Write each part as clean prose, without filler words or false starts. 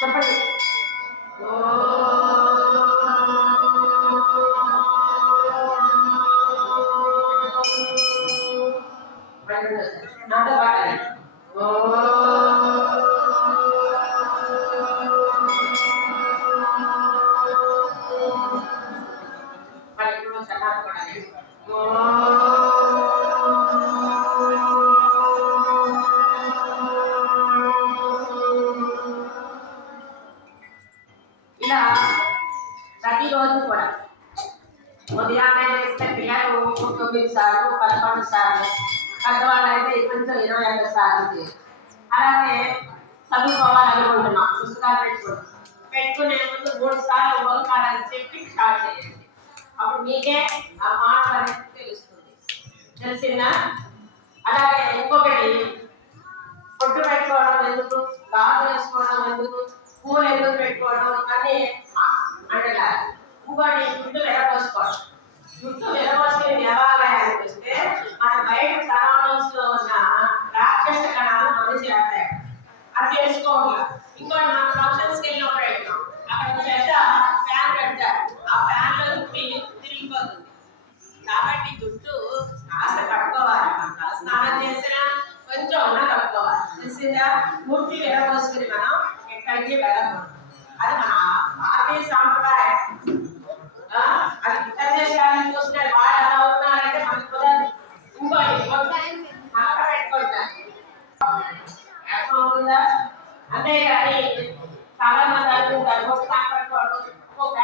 చెప్పండి. నాతో పాడాలి. మళ్ళీ ఇప్పుడు నాతో పాడాలి. ఇలా ప్రతిరోజు కూడా ఉదయాన్నే చేస్తే పిల్లలు 9 సార్లు 11 సార్లు, పెద్దవాళ్ళు అయితే కొంచెం 25 సార్లు చేయాలి. అలాగే చదువుకోవాలనుకుంటున్నాం, పుస్తకాలు పెట్టుకునే ముందు 3 సార్లు ఓంకారాన్ని చెప్పి స్టార్ట్ చేయండి. అప్పుడు మీకే ఆ మాట అనేది తెలుస్తుంది. తెలిసిందా? అలాగే ఇంకొకటి, పొట్టు పెట్టుకోవడం ఎందుకు, గాజులు వేసుకోవడం ఎందుకు, పూలు ఎందుకు పెట్టుకోవడం అని అంటే ఇంకోటి జుట్టు విరపోసుకోవడం. జుట్టు విరపోసుకుని దేవాలయానికి వస్తే మన బయట సరౌండింగ్స్ లో ఉన్న రాక్షస కణాలు మంది చేస్తాయి, అది తెలుసుకోవాలి. ఇంకోటి మనం ఫంక్షన్స్కి వెళ్ళినప్పుడు వెళ్తాం, అక్కడ పెద్ద ఫ్యాన్ పెడతారు, ఆ ఫ్యాన్ లో జుట్టు తిరిగిపోతుంది. కాబట్టి జుట్టు కాస్త కట్టుకోవాలి, స్నానం చేసినా కొంచెం ఉన్న కట్టుకోవాలి. తెలిసిందా? పూర్తి విరపోసుకుని మనం ఎక్కడికి వెళ్ళకూడదు. అది మన భారతీయ సాంప్రదాయం. అది ఇతర దేశాలను చూసిన వాళ్ళు ఎలా ఉన్నారంటే మనకు కుదరదు. ఇంకోటి మాట పెట్టుకుంటారు, అర్థమవుతుందా? అంతేగాని చాలా మంది అనుకుంటారు ఒక కనపడుకోవడం, ఒక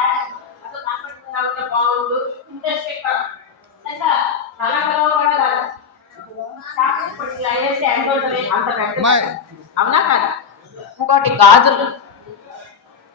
అసలు కనపడుతుందా ఉంటే బాగుండు, ఇంట్రెస్ట్ ఎక్కువ ఇంకా కళలో కూడా కాదు. అంత అవునా కాదు. ఇంకోటి గాజులు